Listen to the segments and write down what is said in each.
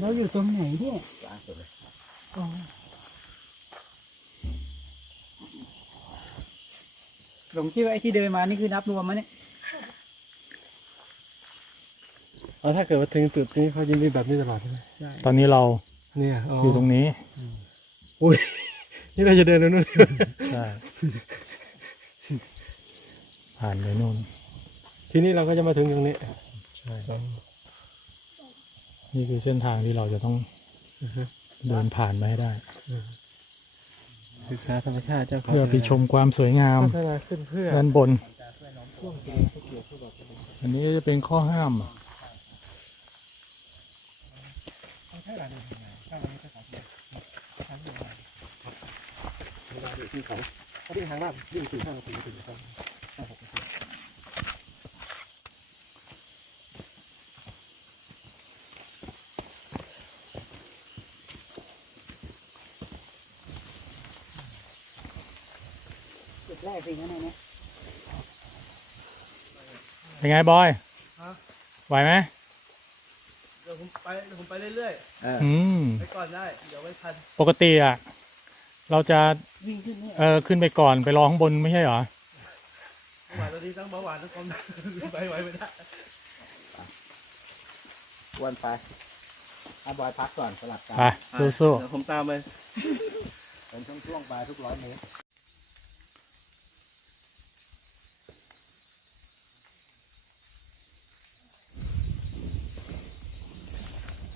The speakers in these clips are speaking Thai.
เราอยู่ตรงไหนเนี่ยกลางสุดเลยอ๋อหลงคิดว่าไอ้ที่เดินมานี่คือนับรวมมั้ยเนี่ยเอาถ้าเกิดว่าถึงจุดนี้เขาจะมีแบบนี้ตลอดใช่ไหมใช่ตอนนี้เราเนี่ยอยู่ตรงนี้ อุ้ย นี่เราจะเดินตรงนู้นใช่ ผ่านไปนู่น ทีนี้เราก็จะมาถึงตรงนี้ ใช่ นี่คือเส้นทางที่เราจะต้องอือฮึเดินผ่านไปให้ได้ศึกษาธรรมชาติเจ้าเขาเพื่อไปชมความสวยงามพัฒนาขึ้นเพื่อด้านบน อันนี้จะเป็นข้อห้ามอะที่เขาเขาที่ทางลาดยิ่งถึงห้านาทีถึงครับ จุดแรกสิงั้นนะเนี่ยเป็นไงบอยไหวไหมเดี๋ยวผมไปเดี๋ยวผมไปเรื่อยเอออืมๆ ไปก่อนได้ เดี๋ยวไม่ทัน ปกติอะ เราจะวิ่งขึ้นเนี่ยเออขึ้นไปก่อนไปรอข้างบนไม่ใช่เหรอเมื่อวานตอนนี้ทั้งเบาหวานทั้งความดันไปไหวไม่ได้วนไปอาบอยพักก่อนสลับกันไปสู้เดี๋ยวผมตามไป เป็นช่วงๆไปทุกร้อยเมตร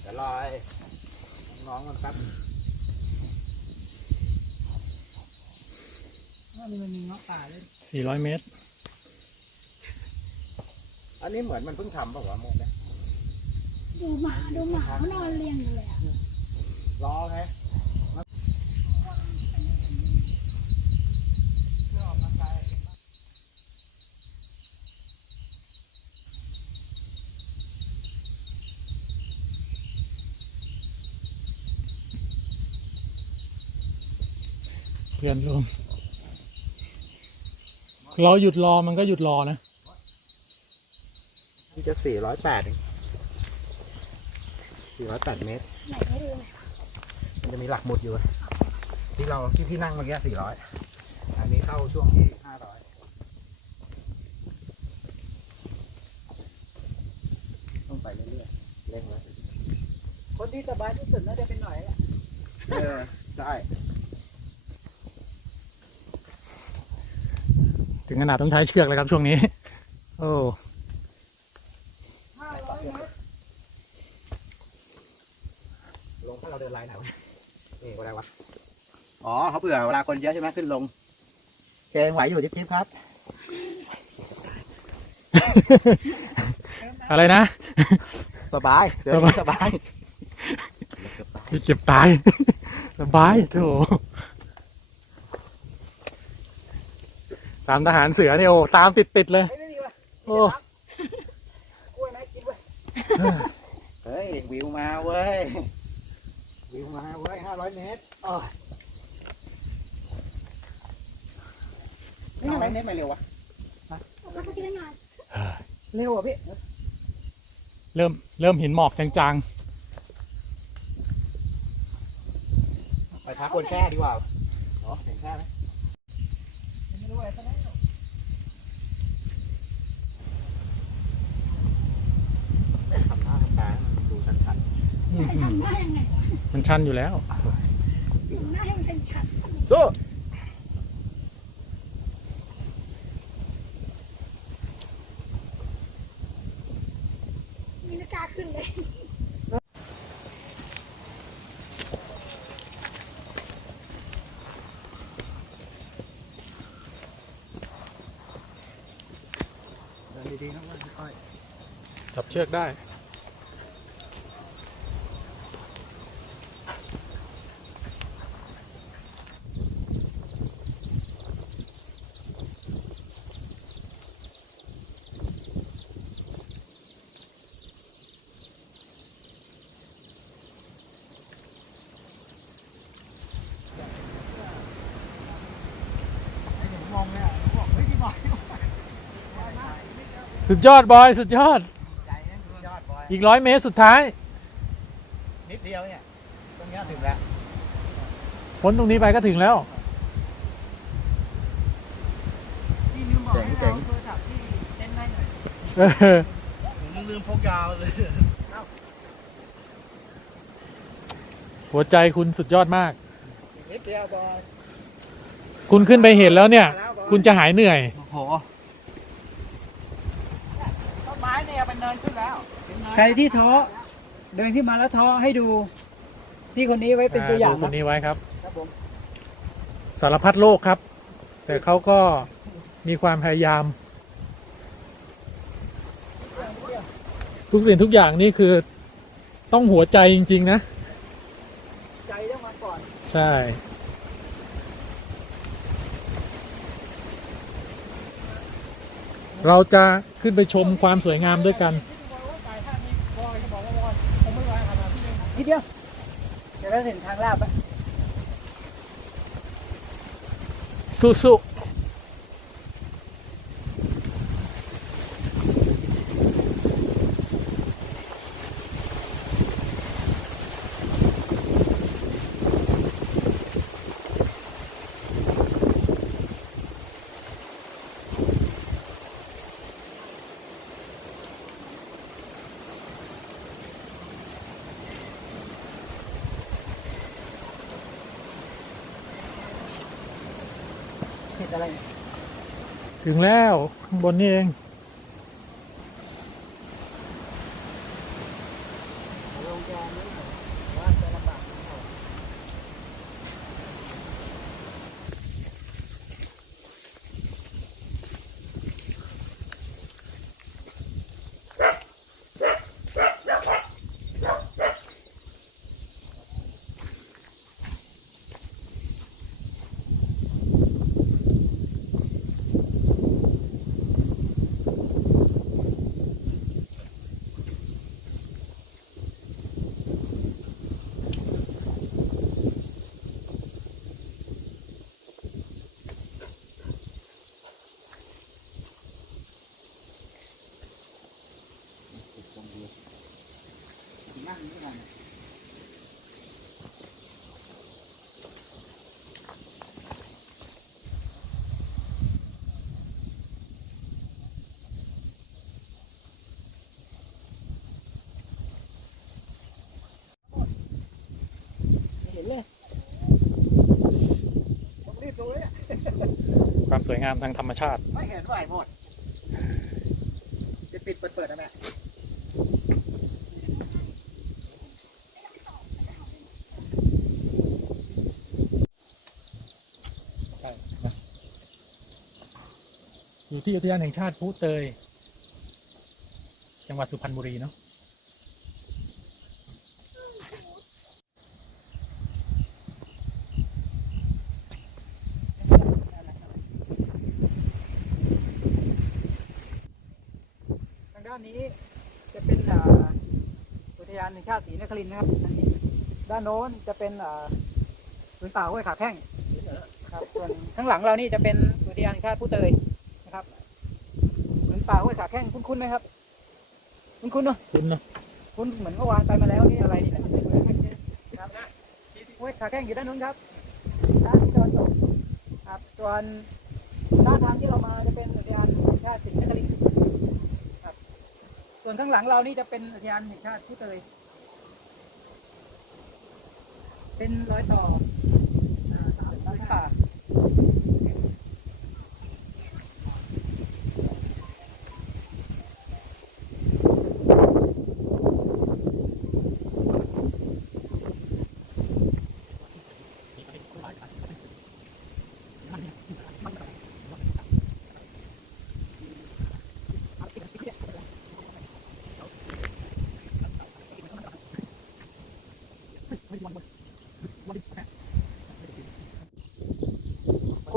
เดี๋ยวรอไอ้ น้องๆกันครับว่านี่มันมีเงาะป่าด้วยๆ400เมตร อันนี้เหมือนมันเพิ่งทำเปล่าวะโมกเนี่ยดูหมาดูหมาเขานอนเรียงกันเลยอะรอไง เพื่อนร่วมเราหยุดรอมันก็หยุดรอนะนี่จะสี่ร้อยแปดสี่ร้อยแปดเมตรไหนให้ดูหน่อยมันจะมีหลักหมุดอยู่อะที่เราที่พี่นั่งเมื่อกี้สี่ร้อยอันนี้เข้าช่วงที่ห้าร้อยต้องไปเรื่อยๆเร่งไว้คนที่สบายที่สุดน่าจะเป็นหน่อยแหละเออได้ ถึงขนาดต้องใช้เชือกเลยครับช่วงนี้ โอ้ห้าร้อยเมตรลงถ้าเราเดินไลน์ไหนวะนี่อะไรวะอ๋อเขาเผื่อเวลาคนเยอะใช่ไหมขึ้นลงแกไหวอยู่จิ๊บจิ๊บครับ อะไรนะ สบายเดินสบายสบาย พี่เก็บตาย สบายโถ สามทหารเสือเนี่ยโอ้ตามติดติดๆเลย ไม่ดีว่ะโอ้กล้วยไหมกินไว้เฮ้ยวิวมาเว้ยวิวมาเว้ยห้าร้อยเมตรอ๋อห้าร้อยเมตรไม่เร็ววะแล้วก็กินได้นานเร็วอะพี่เริ่มเริ่มเห็นหมอกจางไปพักบนแค่ดีกว่าอ๋อเห็นแค่ไหม ไม่รู้อะไรซะแล้วทำหน้าทำตาให้มันดูชัดๆอื้อให้หือทำหน้ายังไงมันชันอยู่แล้ว ทำหน้าให้มันชัดๆสู้ๆมีไม่กล้าขึ้นเลย เดินดีๆนะว่าค่อย จับ เชือกได้มองเนี่ยบอกเฮ้ยพี่บอยสุดยอด บอย สุดยอดใจนะสุดย อดบอยอีกร้อยเมตรสุดท้ายนนิดเดียวเนี่ย ตรงเนี้ยถึงแล้ว พ้นตรงนี้ไปก็ถึงแล้ว พี่ลืมบอกให้เราเอาโทรศัพท์ที่เต้นได้หน่อยเออผมลืมพกยาวเลยหัวใจคุณสุดยอดมากอีกนิดเดียวบอยคุณขึ้นไปเห็นแล้วเนี่ยแล้วบอยคุณจะหายเหนื่อย โอ้โห ต้นไม้เนี่ยเป็นเนินขึ้นแล้ว ใครที่ท้อเดินขึ้นมาแล้วท้อให้ดูพี่คนนี้ไว้เป็นตัวอย่างดูคนนี้ไว้ครับ ครับผมสารพัดโลกครับ แต่เขาก็มีความพยายาม ทุกสิ่งทุกอย่างนี่คือต้องหัวใจจริง ๆ นะ ใจต้องมาก่อน ใช่เราจะขึ้นไปชมความสวยงามด้วยกัน นิดเดียว เดี๋ยวเราเห็นทางลาบอะสู้ๆ เห็นอะไรเนี่ย ถึงแล้วข้างบนนี่เอง โรงแรมนี้ว่าจะลำบากไหม นั่งนี่ไง เห็นเลยผมรีบดูเลยอะ ความ สวยงามทางธรรมชาติ ไม่เห็นไหวหมด จะปิดเปิดเปิดนะแม่ใช่นะอยู่ที่อุทยานแห่งชาติภูเตย จังหวัดสุพรรณบุรีเนาะ ทางด้านนี้จะเป็นอ่าอุท ยานแห่งชาติศรีนครินทร์นะครับอันนี้ด้านโน้นจะเป็นอ่าพื้นป่าห้วยขาแข้งครับส่วนข้างหลังเรานี่จะเป็นอุทยานแห่งชาติผู้เตยนะครับพื้นป่าห้วยขาแข้งคุ้นๆไหมครับ คุ้นๆเนาะคุณเนาะคุ้นเหมือนเมื่อวานไปมาแล้วนี่อะไรนี่แหละครับห้วยขาแข้งอยู่ด้านโน้นครับด้านตะวันตกครับส่วนด้านทางที่เรามาจะเป็นอุทยานแห่งชาติศรีนครินทร์ ส่วนข้างหลังเรานี่จะเป็นอุทยานแห่งชาติที่เตย เป็นรอยต่อสามร้อยป่า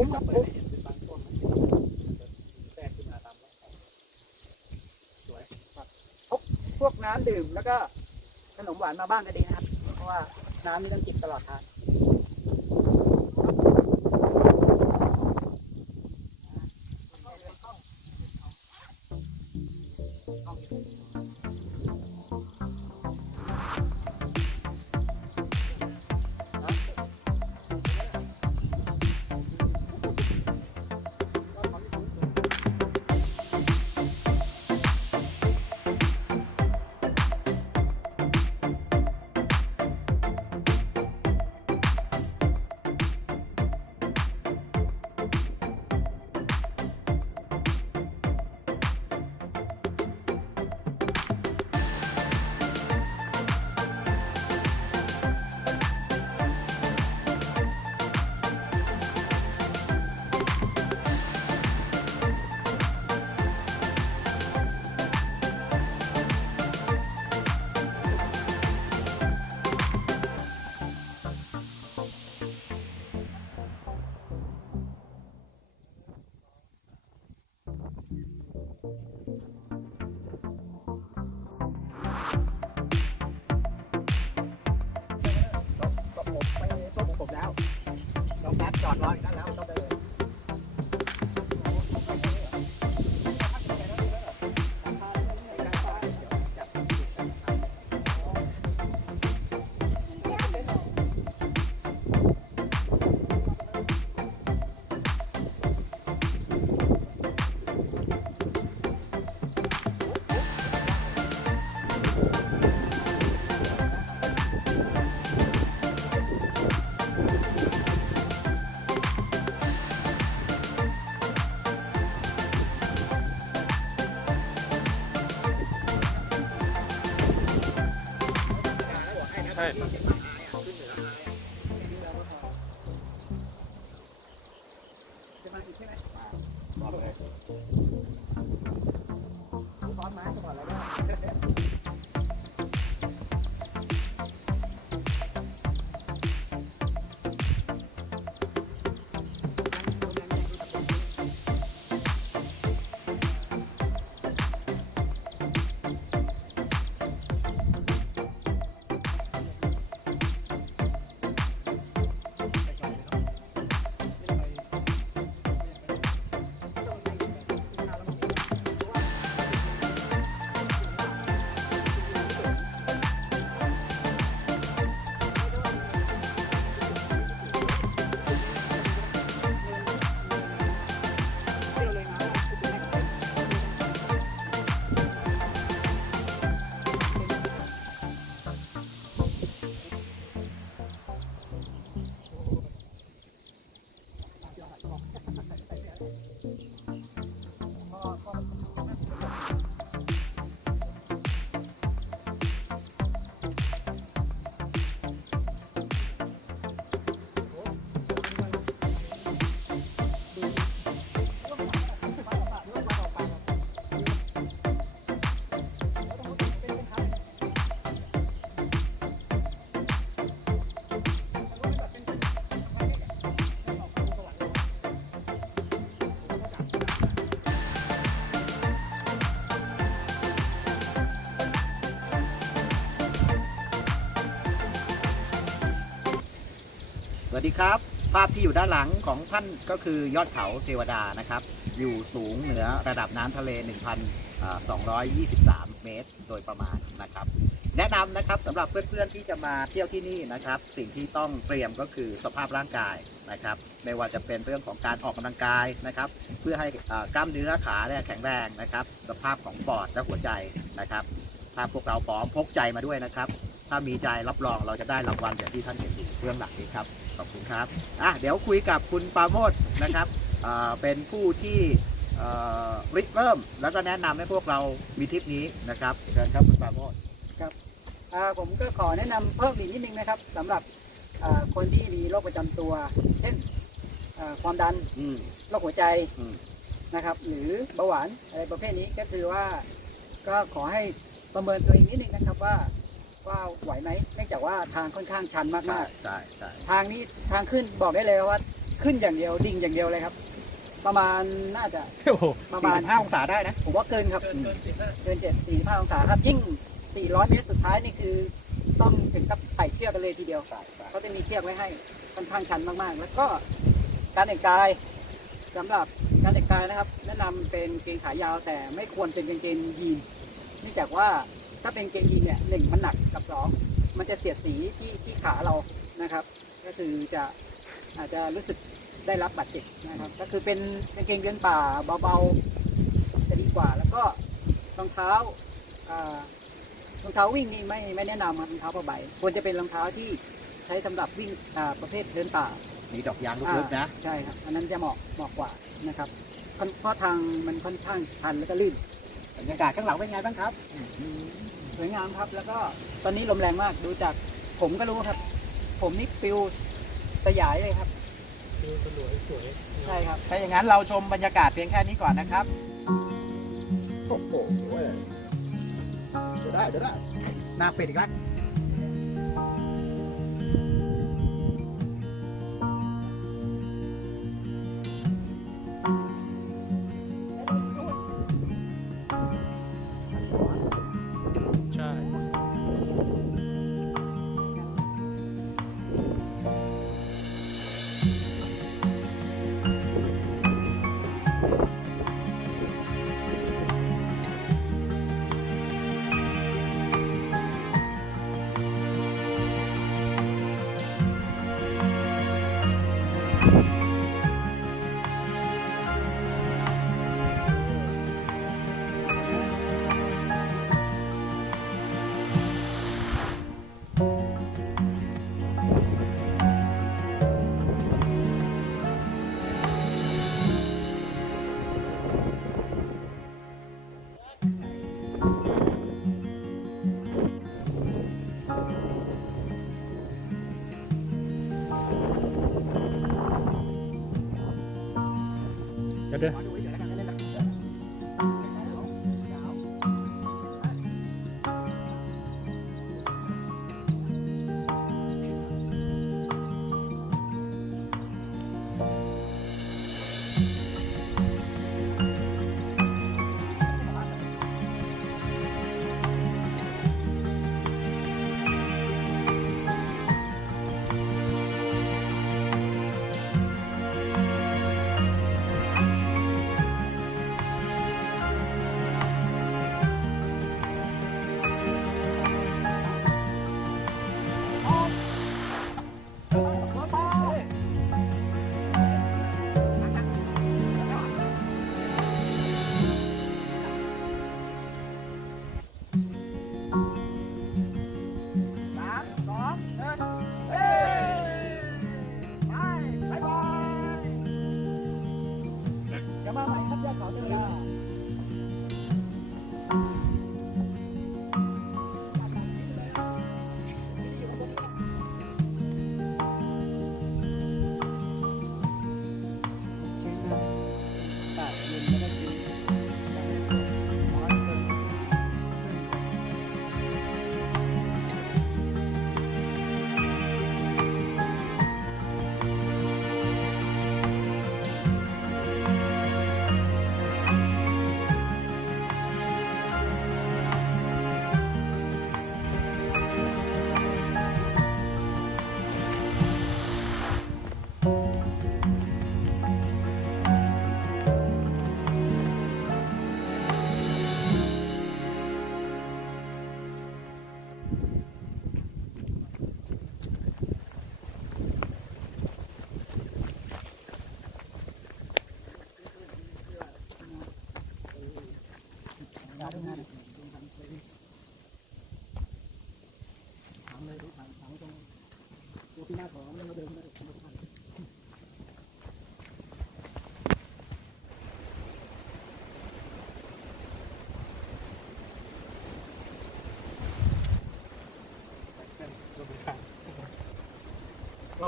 มครับผมพวกน้ำดื่มแล้วก็ขนมหวานมาบ้างก็ดีนะครับ เพราะว่าน้ำนี่ต้องกินตลอดทาง Rồi, đó là. ใช่ วัสดีครับ ภาพที่อยู่ด้านหลังของท่านก็คือยอดเขาเทวดานะครับ อยู่สูงเหนือระดับน้ำทะเล 1,223 เมตรโดยประมาณนะครับ แนะนำนะครับสำหรับเพื่อนๆที่จะมาเที่ยวที่นี่นะครับ สิ่งที่ต้องเตรียมก็คือสภาพร่างกายนะครับ ไม่ว่าจะเป็นเรื่องของการออกกำลังกายนะครับ เพื่อให้กล้ามเนื้อขาเนี่ยแข็งแรงนะครับ สภาพของปอดและหัวใจนะครับถ้าพวกเราพร้อมพกใจมาด้วยนะครับ ถ้ามีใจรับรองเราจะได้รางวัลอย่างที่ท่านเห็นอยู่ เรื่องหลังนี้ครับขอบคุณครับอะเดี๋ยวคุยกับคุณปราโมทนะครับอ่าเป็นผู้ที่เอ่อริเริ่มแล้วก็แนะนำให้พวกเรามีทริปนี้นะครับเชิญครับคุณปราโมทอ่าผมก็ขอแนะนำเพิ่มอีกนิดนึงนะครับสำหรับอ่าคนที่มีโรคประจำตัว เช่นอ่าความดันอืมโรคหัวใจอืมนะครับ หรือเบาหวานอะไรประเภทนี้ก็คือว่าก็ขอให้ประเมินตัวเองนิดนึงนะครับว่า ว่าไหวไหมเนื่องจากว่าทางค่อนข้างชันใช่มากใช่ใช่ๆทางนี้ทางขึ้นบอกได้เลยว่า ขึ้นอย่างเดียวดิ่งอย่างเดียวเลยครับ ประมาณน่าจะโอ้โหประมาณ5องศาได้นะ ผมว่าเกินครับ เกินเกินสิบห้าเกินเจ็ดสี่ห้าองศาครับ ยิ่ง 400 เมตรสุดท้ายนี่คือ ต้องถึงกับไต่เชือกกันเลยทีเดียวใช่ใช่เขาจะมีเชือกไว้ให้ค่อนข้างชันมากๆ แล้วก็การแต่งกายสำหรับการแต่งกายนะครับ แนะนำเป็นเกงขายาวแต่ไม่ควรเป็นกางเกงยีนเนื่องจากว่า ถ้าเป็นเกงยีนเนี่ยหนึ่งมันหนักกับสองมันจะเสียดสีที่ที่ขาเรานะครับ ก็คือจะอาจจะรู้สึกได้รับบาดเจ็บนะครับ ก็คือเป็นกางเกงเดินป่าเบาๆจะดีกว่า แล้วก็รองเท้าอ่ารองเท้าวิ่งนี่ไม่ไม่แนะนำครับรองเท้าผ้าใบควรจะเป็นรองเท้าที่ใช้สำหรับวิ่งอ่าประเภทเดินป่ามีดอกยางลึกๆนะใช่ครับอันนั้นจะเหมาะเหมาะกว่านะครับค่อนเพราะทางมันค่อนข้างชันแล้วก็ลื่นบรรยากาศข้างหลังเป็นไงบ้างครับ สวยงามครับ แล้วก็ตอนนี้ลมแรงมากดูจากผมก็รู้ครับ ผมนี่ฟิวสยายเลยครับ ดูสวยสวยใช่ครับ ถ้าอย่างนั้นเราชมบรรยากาศเพียงแค่นี้ก่อนนะครับ โอ้โหเดี๋ยวได้เดี๋ยวได้หน้าเป็ดอีกแล้ว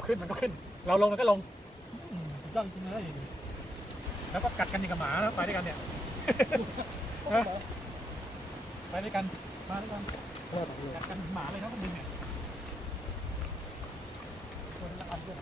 ขึ้นมันก็ขึ้น เราลงมันก็ลงอืมสุดยอดจริงเลยแล้วก็กัดกันอย่างกับหมานะไปด้วยกันเนี่ยนะไปด้วยกันมาด้วยกันกัดกันหมาเลยนะคนดึงเนี่ยคนละอันด้วย